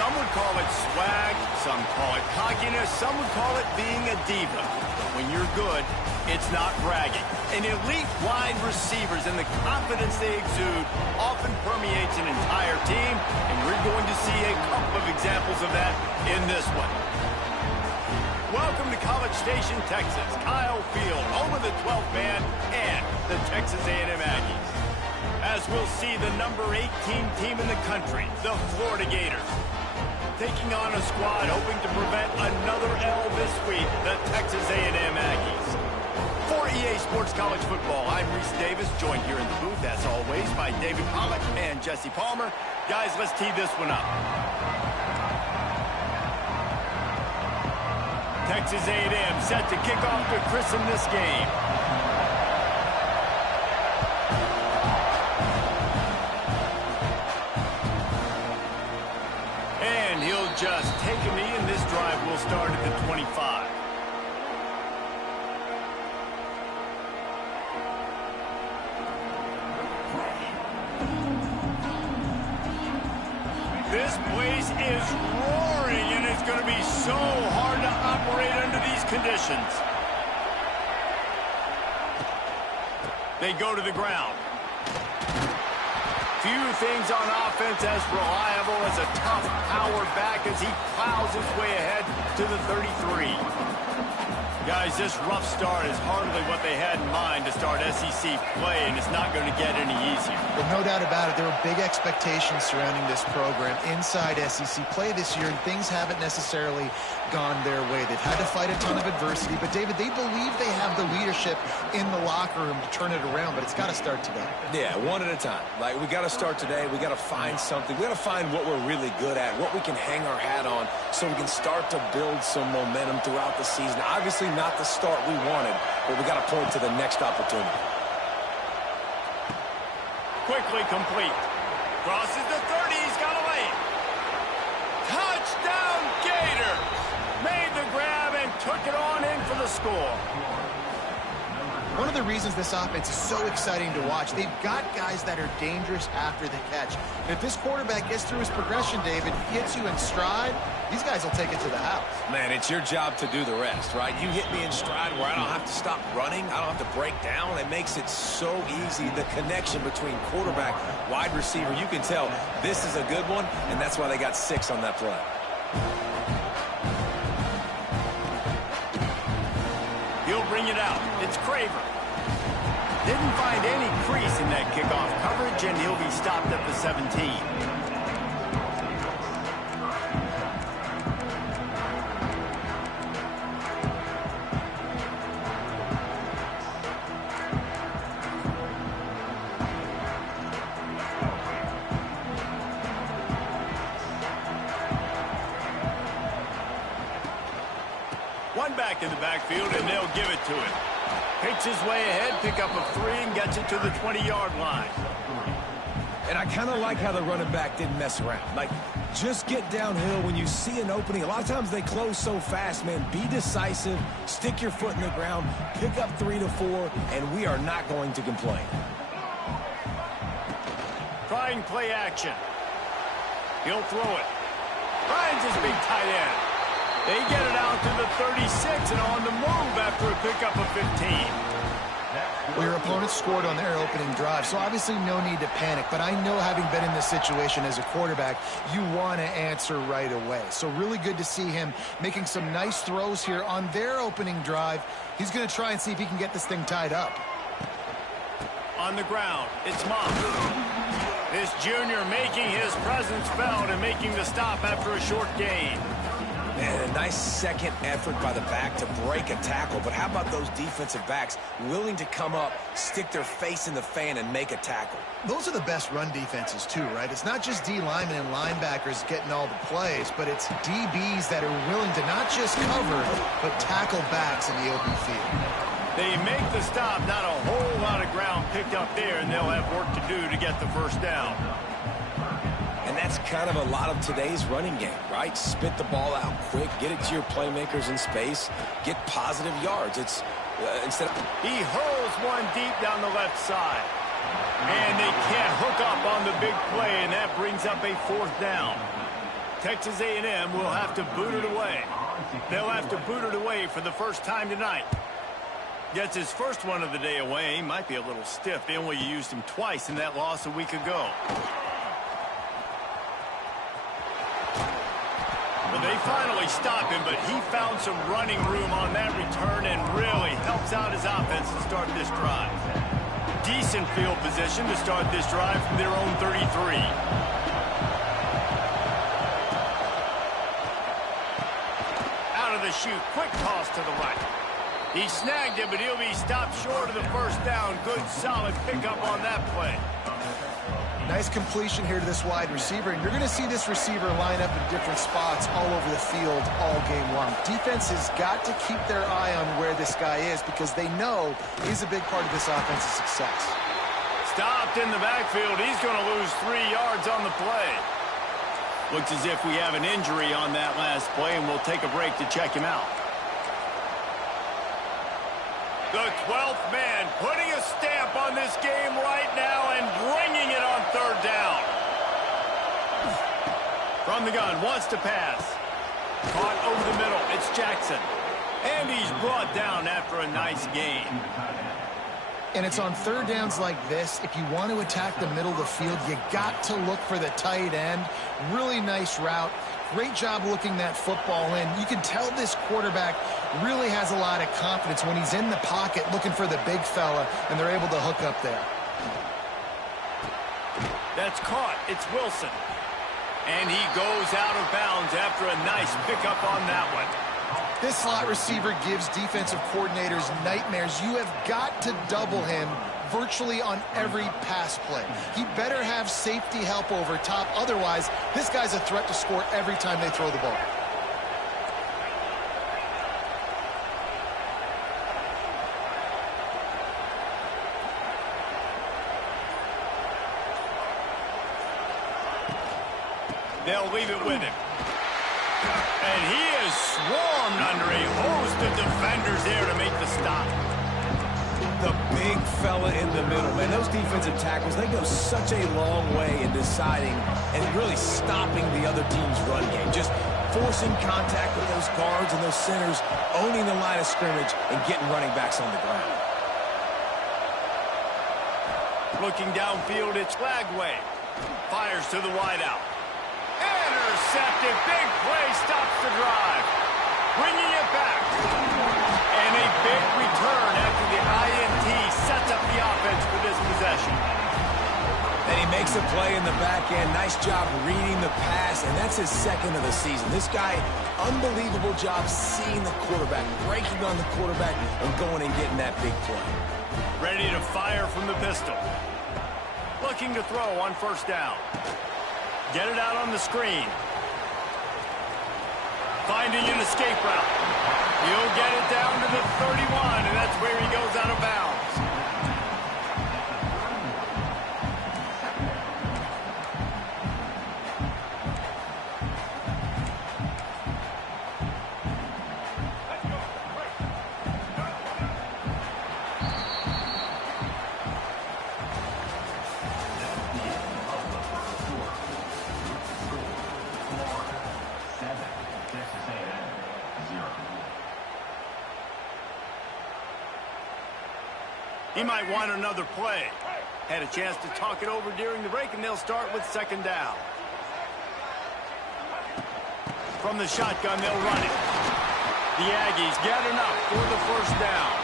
Some would call it swag, some call it cockiness, some would call it being a diva. But when you're good, it's not bragging. And elite wide receivers and the confidence they exude often permeates an entire team, and we're going to see a couple of examples of that in this one. Welcome to College Station, Texas. Kyle Field, home of the 12th man and the Texas A&M Aggies. As we'll see the number 18 team in the country, the Florida Gators, taking on a squad hoping to prevent another L this week, the Texas A&M Aggies. For EA Sports College Football, I'm Reese Davis, joined here in the booth, as always, by David Pollack and Jesse Palmer. Guys, let's tee this one up. Texas A&M set to kick off to christen this game. And he'll just take a knee, and this drive will start at the 25. This place is roaring, and it's going to be so hard to operate under these conditions. They go to the ground. Few things on offense as reliable as a tough power back as he plows his way ahead to the 33. Guys, this rough start is hardly what they had in mind to start SEC play, and it's not going to get any easier. Well, no doubt about it. There were big expectations surrounding this program inside SEC play this year, and things haven't necessarily gone their way. They've had to fight a ton of adversity, but, David, they believe they have the leadership in the locker room to turn it around, but it's got to start today. Yeah, one at a time. Like, we got to start today. We got to find something. We got to find what we're really good at, what we can hang our hat on so we can start to build some momentum throughout the season. Obviously, not the start we wanted, but we got to point to the next opportunity. Quickly complete. Crosses the 30. He's got a lane. Touchdown, Gators! Made the grab and took it on in for the score. One of the reasons this offense is so exciting to watch, they've got guys that are dangerous after the catch. And if this quarterback gets through his progression, David, hits you in stride, these guys will take it to the house. Man, it's your job to do the rest, right? You hit me in stride where I don't have to stop running. I don't have to break down. It makes it so easy. The connection between quarterback, wide receiver, you can tell this is a good one, and that's why they got 6 on that play. He'll bring it out. It's Craver. Didn't find any crease in that kickoff coverage, and he'll be stopped at the 17. One back in the backfield, and they'll give it to him. Picks his way ahead, pick up a 3, and gets it to the 20-yard line. And I kind of like how the running back didn't mess around. Like, just get downhill when you see an opening. A lot of times they close so fast, man. Be decisive, stick your foot in the ground, pick up 3 to 4, and we are not going to complain. Trying play action. He'll throw it. Finds his big tight end. They get it out to the 36 and on the move after a pickup of 15. Well, your opponent scored on their opening drive, so obviously no need to panic. But I know, having been in this situation as a quarterback, you want to answer right away. So really good to see him making some nice throws here on their opening drive. He's going to try and see if he can get this thing tied up. On the ground, it's Moss. This junior making his presence felt and making the stop after a short gain. And a nice second effort by the back to break a tackle. But how about those defensive backs willing to come up, stick their face in the fan, and make a tackle? Those are the best run defenses, too, right? It's not just D linemen and linebackers getting all the plays, but it's DBs that are willing to not just cover, but tackle backs in the open field. They make the stop, not a whole lot of ground picked up there, and they'll have work to do to get the first down. And that's kind of a lot of today's running game, right? Spit the ball out quick, get it to your playmakers in space, get positive yards. It's instead of... He hurls one deep down the left side. And they can't hook up on the big play, and that brings up a 4th down. Texas A&M will have to boot it away. They'll have to boot it away for the first time tonight. Gets his first one of the day away. He might be a little stiff. They only used him twice in that loss a week ago. Well, they finally stop him, but he found some running room on that return and really helps out his offense to start this drive. Decent field position to start this drive from their own 33. Out of the chute, quick toss to the right. He snagged it, but he'll be stopped short of the first down. Good, solid pickup on that play. Nice completion here to this wide receiver, and you're going to see this receiver line up in different spots all over the field all game long. Defense has got to keep their eye on where this guy is because they know he's a big part of this offense's success. Stopped in the backfield. He's going to lose 3 yards on the play. Looks as if we have an injury on that last play, and we'll take a break to check him out. The 12th man putting a stamp on this game right now and bringing it on third down. From the gun, wants to pass. Caught over the middle. It's Jackson. And he's brought down after a nice gain. And it's on third downs like this. If you want to attack the middle of the field, you got to look for the tight end. Really nice route. Great job looking that football in. You can tell this quarterback really has a lot of confidence when he's in the pocket looking for the big fella, and they're able to hook up there. That's caught. It's Wilson. And he goes out of bounds after a nice pickup on that one. This slot receiver gives defensive coordinators nightmares. You have got to double him virtually on every pass play. He better have safety help over top. Otherwise, this guy's a threat to score every time they throw the ball. They'll leave it with him. And he is swarmed under a host of defenders there to make the stop. The big fella in the middle, man. Those defensive tackles, they go such a long way in deciding and really stopping the other team's run game. Just forcing contact with those guards and those centers, owning the line of scrimmage, and getting running backs on the ground. Looking downfield, it's Lagway. Fires to the wideout. Intercepted. Big play stops the drive. Bringing it back. And a big return after the INT sets up the offense for this possession. And he makes a play in the back end. Nice job reading the pass, and that's his second of the season. This guy, unbelievable job seeing the quarterback, breaking on the quarterback, and going and getting that big play. Ready to fire from the pistol. Looking to throw on first down. Get it out on the screen. Finding an escape route. He'll get it down to the 31, and that's where he goes out of bounds. He might want another play. Had a chance to talk it over during the break, and they'll start with second down. From the shotgun, they'll run it. The Aggies get enough for the first down.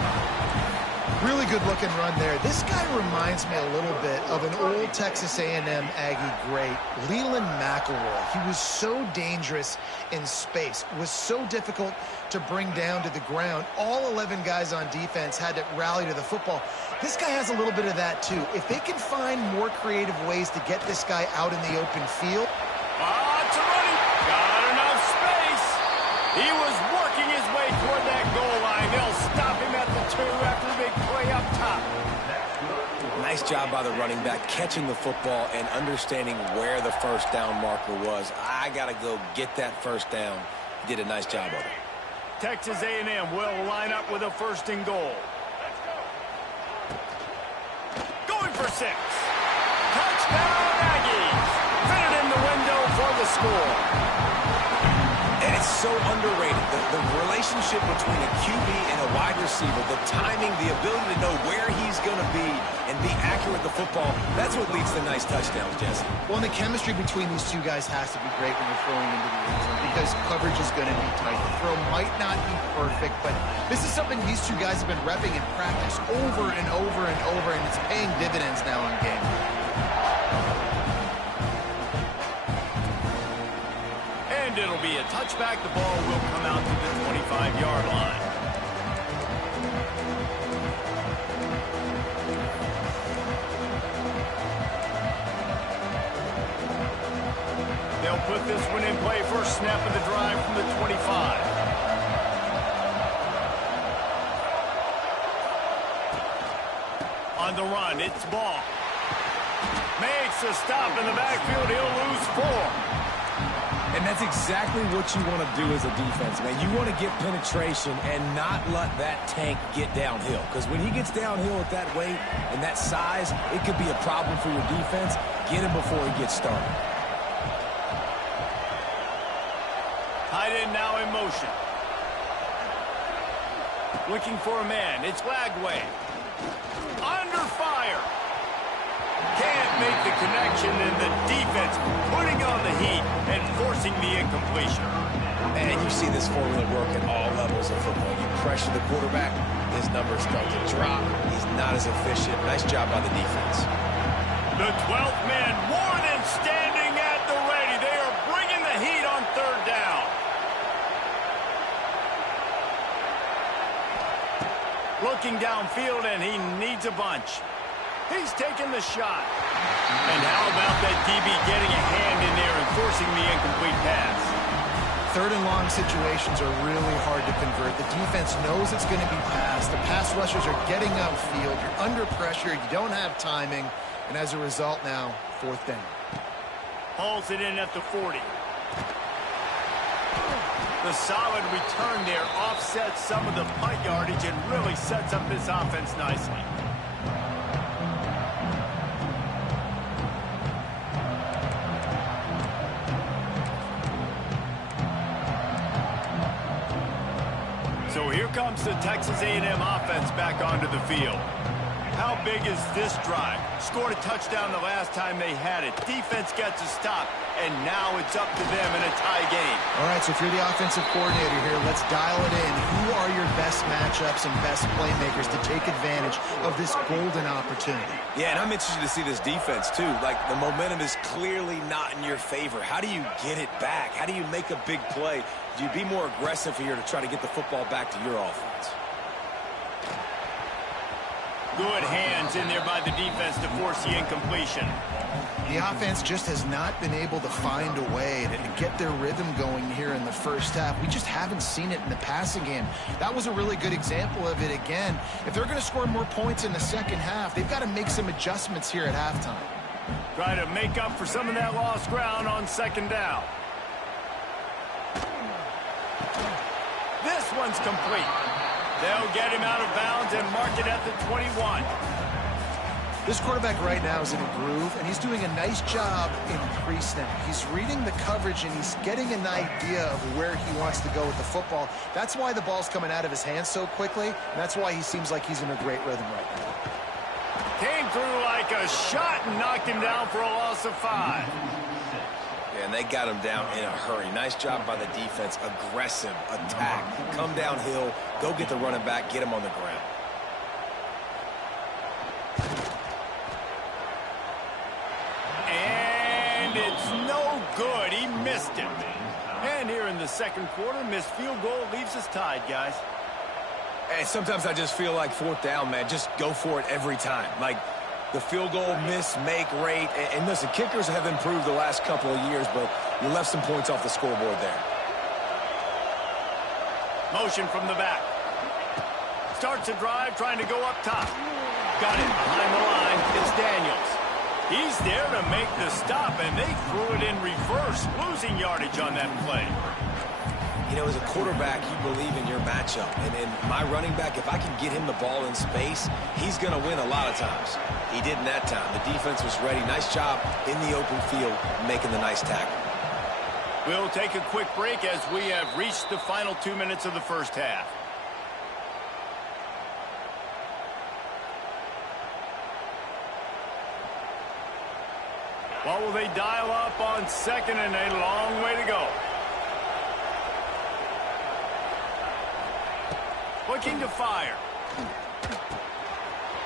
Really good looking run there. This guy reminds me a little bit of an old Texas A&M Aggie great, Leland McElroy. He was so dangerous in space, was so difficult to bring down to the ground. All 11 guys on defense had to rally to the football. This guy has a little bit of that too. If they can find more creative ways to get this guy out in the open field. It's a running. Got enough space. He was working his way toward that goal line. They'll stop him at the 2 after the big play up top. Nice job by the running back, catching the football and understanding where the first down marker was. I got to go get that first down. He did a nice job of it. Texas A&M will line up with a first and goal. Going for 6. Touchdown Aggies. Fit it in the window for the score. score. And it's so underrated. The relationship between a QB and a wide receiver, the timing, the ability to know where he's going to be and be accurate with the football, that's what leads to nice touchdowns, Jesse. Well, and the chemistry between these two guys has to be great when you're throwing into the end zone because coverage is going to be tight. The throw might not be perfect, but this is something these two guys have been repping in practice over and over and over, and it's paying dividends now in game. And it'll be a touchback. The ball will come out to the 25-yard line. They'll put this one in play. First snap of the drive from the 25. On the run, it's Ball. Makes a stop in the backfield. He'll lose 4. And that's exactly what you want to do as a defense, man. You want to get penetration and not let that tank get downhill. Because when he gets downhill at that weight and that size, it could be a problem for your defense. Get him before he gets started. Tight end now in motion. Looking for a man. It's Lagway. Under fire. Can't make the connection, and the defense putting on the heat and forcing the incompletion. And you see this formula work at all levels of football. You pressure the quarterback, his numbers start to drop. He's not as efficient. Nice job by the defense. The 12th man more than standing at the ready. They are bringing the heat on third down. Looking downfield, and he needs a bunch. He's taking the shot. And how about that DB getting a hand in there and forcing the incomplete pass? Third and long situations are really hard to convert. The defense knows it's going to be passed. The pass rushers are getting upfield. You're under pressure. You don't have timing. And as a result now, fourth down. Hauls it in at the 40. The solid return there offsets some of the punt yardage and really sets up this offense nicely. So here comes the Texas A&M offense back onto the field. How big is this drive? Scored a touchdown the last time they had it. Defense gets a stop, and now it's up to them in a tie game. All right, so if you're the offensive coordinator here, let's dial it in. Who are your best matchups and best playmakers to take advantage of this golden opportunity? Yeah, and I'm interested to see this defense, too. Like, the momentum is clearly not in your favor. How do you get it back? How do you make a big play? Do you be more aggressive here to try to get the football back to your offense? Good hands in there by the defense to force the incompletion. The offense just has not been able to find a way to get their rhythm going here in the first half. We just haven't seen it in the passing game. That was a really good example of it again. If they're going to score more points in the second half, they've got to make some adjustments here at halftime. Try to make up for some of that lost ground on second down. This one's complete. They'll get him out of bounds and mark it at the 21. This quarterback right now is in a groove, and he's doing a nice job in pre-snap. He's reading the coverage, and he's getting an idea of where he wants to go with the football. That's why the ball's coming out of his hands so quickly, and that's why he seems like he's in a great rhythm right now. Came through like a shot and knocked him down for a loss of 5. And they got him down in a hurry. Nice job by the defense. Aggressive attack. Come downhill. Go get the running back. Get him on the ground. And it's no good. He missed it. And here in the second quarter, missed field goal leaves us tied, guys. And sometimes I just feel like fourth down, man. Just go for it every time. Like, the field goal miss, make rate. And listen, kickers have improved the last couple of years, but you left some points off the scoreboard there. Motion from the back. Starts a drive, trying to go up top. Got it behind the line. It's Daniels. He's there to make the stop, and they threw it in reverse, losing yardage on that play. You know, as a quarterback, you believe in your matchup. And in my running back, if I can get him the ball in space, he's going to win a lot of times. He didn't that time. The defense was ready. Nice job in the open field, making the nice tackle. We'll take a quick break as we have reached the final 2 minutes of the first half. What will they dial up on second and a long way to go? Looking to fire.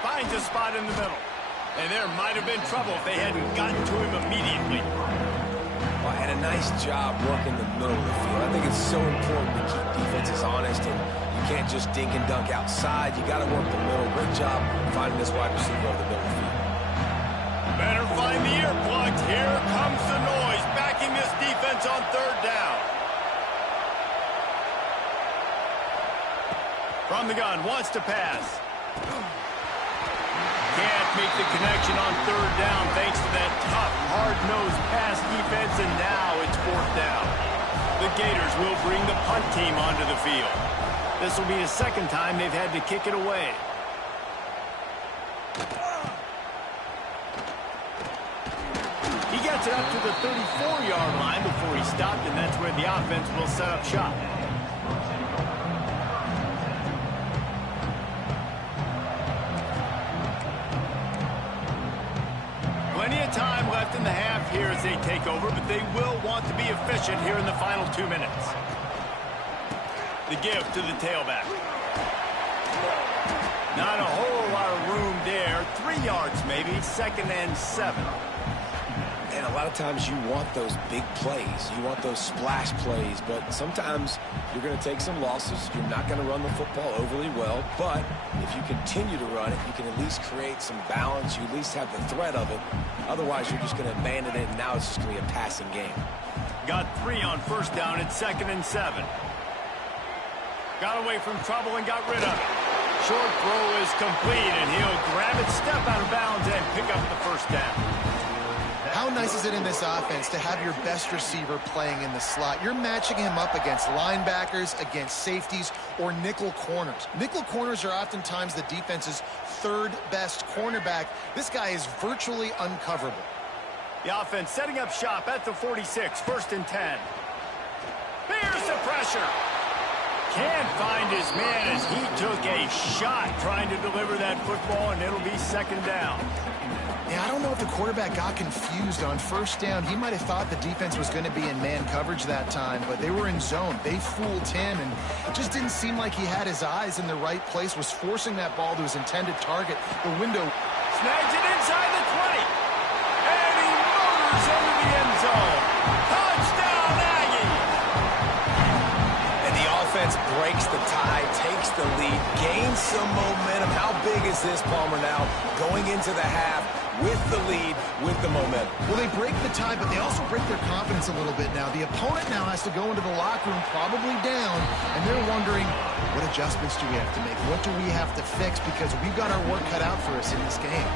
Finds a spot in the middle. And there might have been trouble if they hadn't gotten to him immediately. Well, and a nice job working the middle of the field. I think it's so important to keep defenses honest, and you can't just dink and dunk outside. You got to work the middle. Great job finding this wide receiver over the middle of the field. Better find the earplugs. Here comes the noise, backing this defense on third down. From the gun, wants to pass. Can't make the connection on third down thanks to that tough, hard-nosed pass defense, and now it's fourth down. The Gators will bring the punt team onto the field. This will be the second time they've had to kick it away. He gets it up to the 34-yard line before he stopped, and that's where the offense will set up shop. Plenty of time left in the half here as they take over, but they will want to be efficient here in the final 2 minutes. The give to the tailback. Not a whole lot of room there. 3 yards maybe, 2nd and 7. And a lot of times you want those big plays. You want those splash plays, but sometimes you're going to take some losses. You're not going to run the football overly well, but if you continue to run it, you can at least create some balance. You at least have the threat of it. Otherwise, you're just going to abandon it, and now it's just going to be a passing game. Got 3 on first down at 2nd and 7. Got away from trouble and got rid of it. Short throw is complete, and he'll grab it, step out of bounds, and pick up the first down. How nice is it in this offense to have your best receiver playing in the slot? You're matching him up against linebackers, against safeties, or nickel corners. Nickel corners are oftentimes the defense's third best cornerback. This guy is virtually uncoverable. The offense setting up shop at the 46, 1st and 10. Here's the pressure. Can't find his man as he took a shot trying to deliver that football, and it'll be 2nd down. Yeah, I don't know if the quarterback got confused on first down. He might have thought the defense was going to be in man coverage that time, but they were in zone. They fooled him, and it just didn't seem like he had his eyes in the right place, was forcing that ball to his intended target. The window. Snags it inside the 20. And he motors into the end zone. Touchdown, Aggie! And the offense breaks the tie, takes the lead, gains some momentum. How big is this, Palmer, now going into the half with the lead, with the momentum? Well, they break the tie, but they also break their confidence a little bit now. The opponent now has to go into the locker room probably down, and they're wondering, what adjustments do we have to make? What do we have to fix? Because we've got our work cut out for us in this game.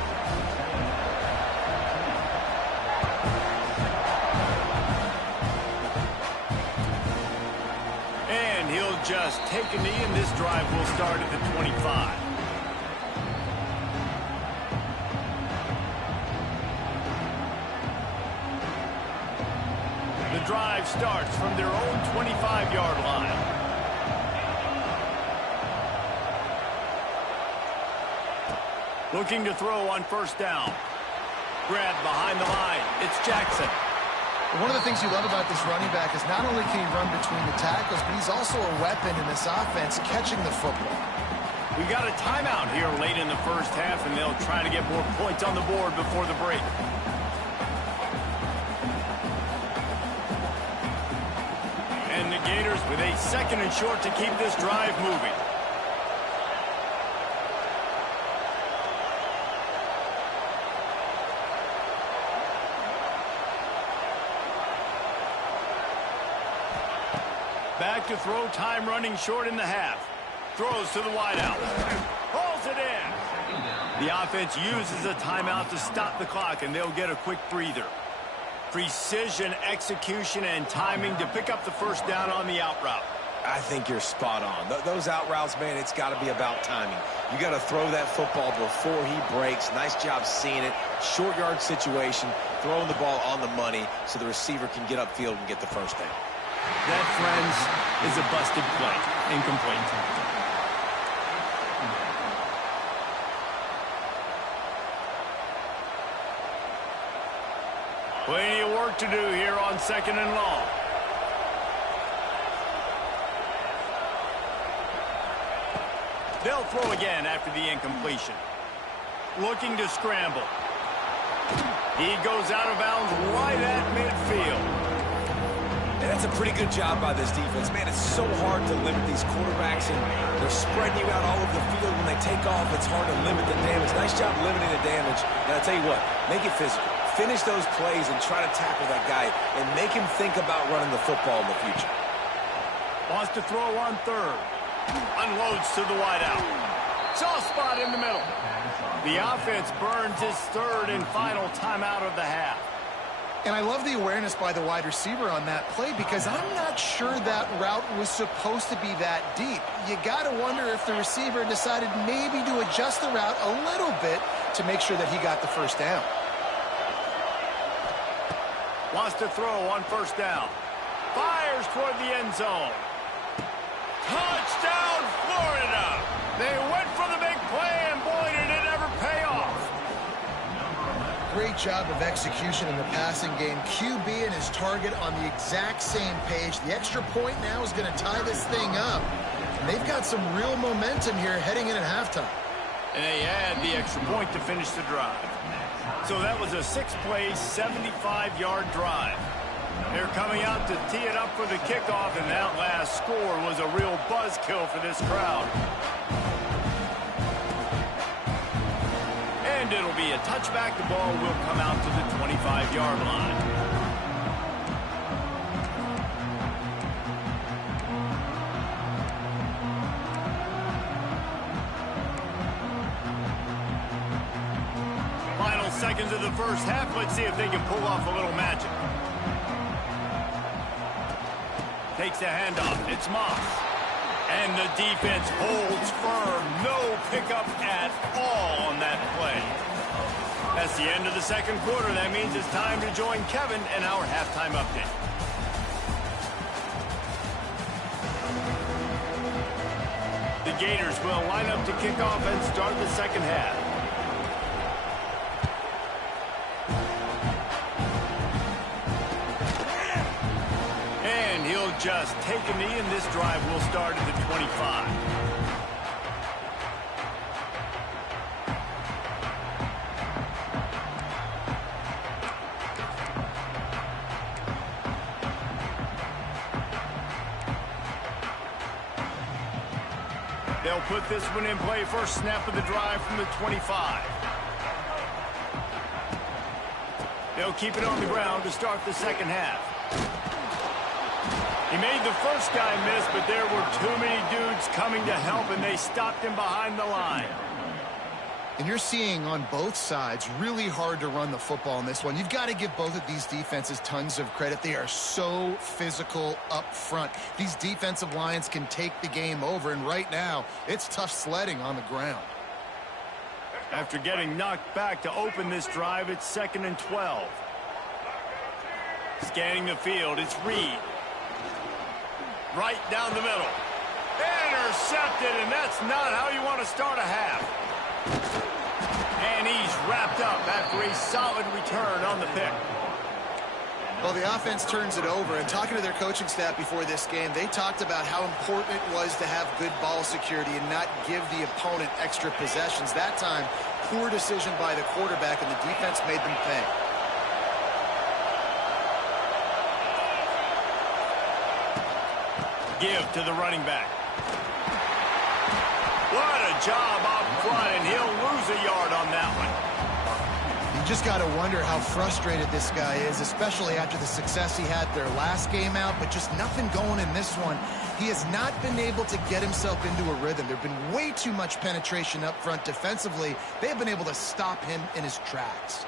And he'll just take a knee, and this drive will start at the 25. The drive starts from their own 25-yard line. Looking to throw on first down. Grabbed behind the line. It's Jackson. One of the things you love about this running back is not only can he run between the tackles, but he's also a weapon in this offense catching the football. We got a timeout here late in the first half, and they'll try to get more points on the board before the break. And the Gators with a 2nd and short to keep this drive moving. Back to throw, time running short in the half. Throws to the wideout. Pulls it in. The offense uses a timeout to stop the clock, and they'll get a quick breather. Precision, execution, and timing to pick up the first down on the out route. I think you're spot on. Those out routes, man, it's got to be about timing. You got to throw that football before he breaks. Nice job seeing it. Short yard situation. throwing the ball on the money so the receiver can get upfield and get the first down. That, friends, is a busted play. Incomplete. Plenty of work to do here on 2nd and long. They'll throw again after the incompletion. Looking to scramble. He goes out of bounds right at midfield. And that's a pretty good job by this defense. Man, it's so hard to limit these quarterbacks, and they're spreading you out all over the field. When they take off, it's hard to limit the damage. Nice job limiting the damage. And I'll tell you what, make it physical. Finish those plays and try to tackle that guy and make him think about running the football in the future. Wants to throw on 3rd. Unloads to the wideout. Soft spot in the middle. The offense burns his 3rd and final timeout of the half. And I love the awareness by the wide receiver on that play because I'm not sure that route was supposed to be that deep. You got to wonder if the receiver decided maybe to adjust the route a little bit to make sure that he got the first down. Wants to throw on 1st down. Fires toward the end zone. Touchdown, Florida! They went for the big play, and boy, did it ever pay off. Great job of execution in the passing game. QB and his target on the exact same page. The extra point now is going to tie this thing up. And they've got some real momentum here heading in at halftime. And they had the extra point to finish the drive. So that was a 6-play, 75-yard drive. They're coming out to tee it up for the kickoff, and that last score was a real buzzkill for this crowd. And it'll be a touchback. The ball will come out to the 25-yard line. Final seconds of the first half. Let's see if they can pull off a little magic. Takes the handoff. It's Moss. And the defense holds firm. No pickup at all on that play. That's the end of the second quarter. That means it's time to join Kevin and our halftime update. The Gators will line up to kick off and start the second half. And he'll just take a knee, and this drive will start at the 25. They'll put this one in play. First snap of the drive from the 25. They'll keep it on the ground to start the second half. He made the first guy miss, but there were too many dudes coming to help, and they stopped him behind the line. And you're seeing on both sides really hard to run the football in this one. You've got to give both of these defenses tons of credit. They are so physical up front. These defensive lines can take the game over, and right now it's tough sledding on the ground. After getting knocked back to open this drive, it's 2nd and 12. Scanning the field, it's Reed. Right down the middle. Intercepted, and that's not how you want to start a half. And he's wrapped up after a solid return on the pick. Well, the offense turns it over, and talking to their coaching staff before this game, they talked about how important it was to have good ball security and not give the opponent extra possessions. That time, poor decision by the quarterback, and the defense made them pay. Give to the running back. What a job up front, and he'll lose a yard on that one. You just got to wonder how frustrated this guy is, especially after the success he had their last game out, but just nothing going in this one. He has not been able to get himself into a rhythm. There's been way too much penetration up front defensively. They've been able to stop him in his tracks.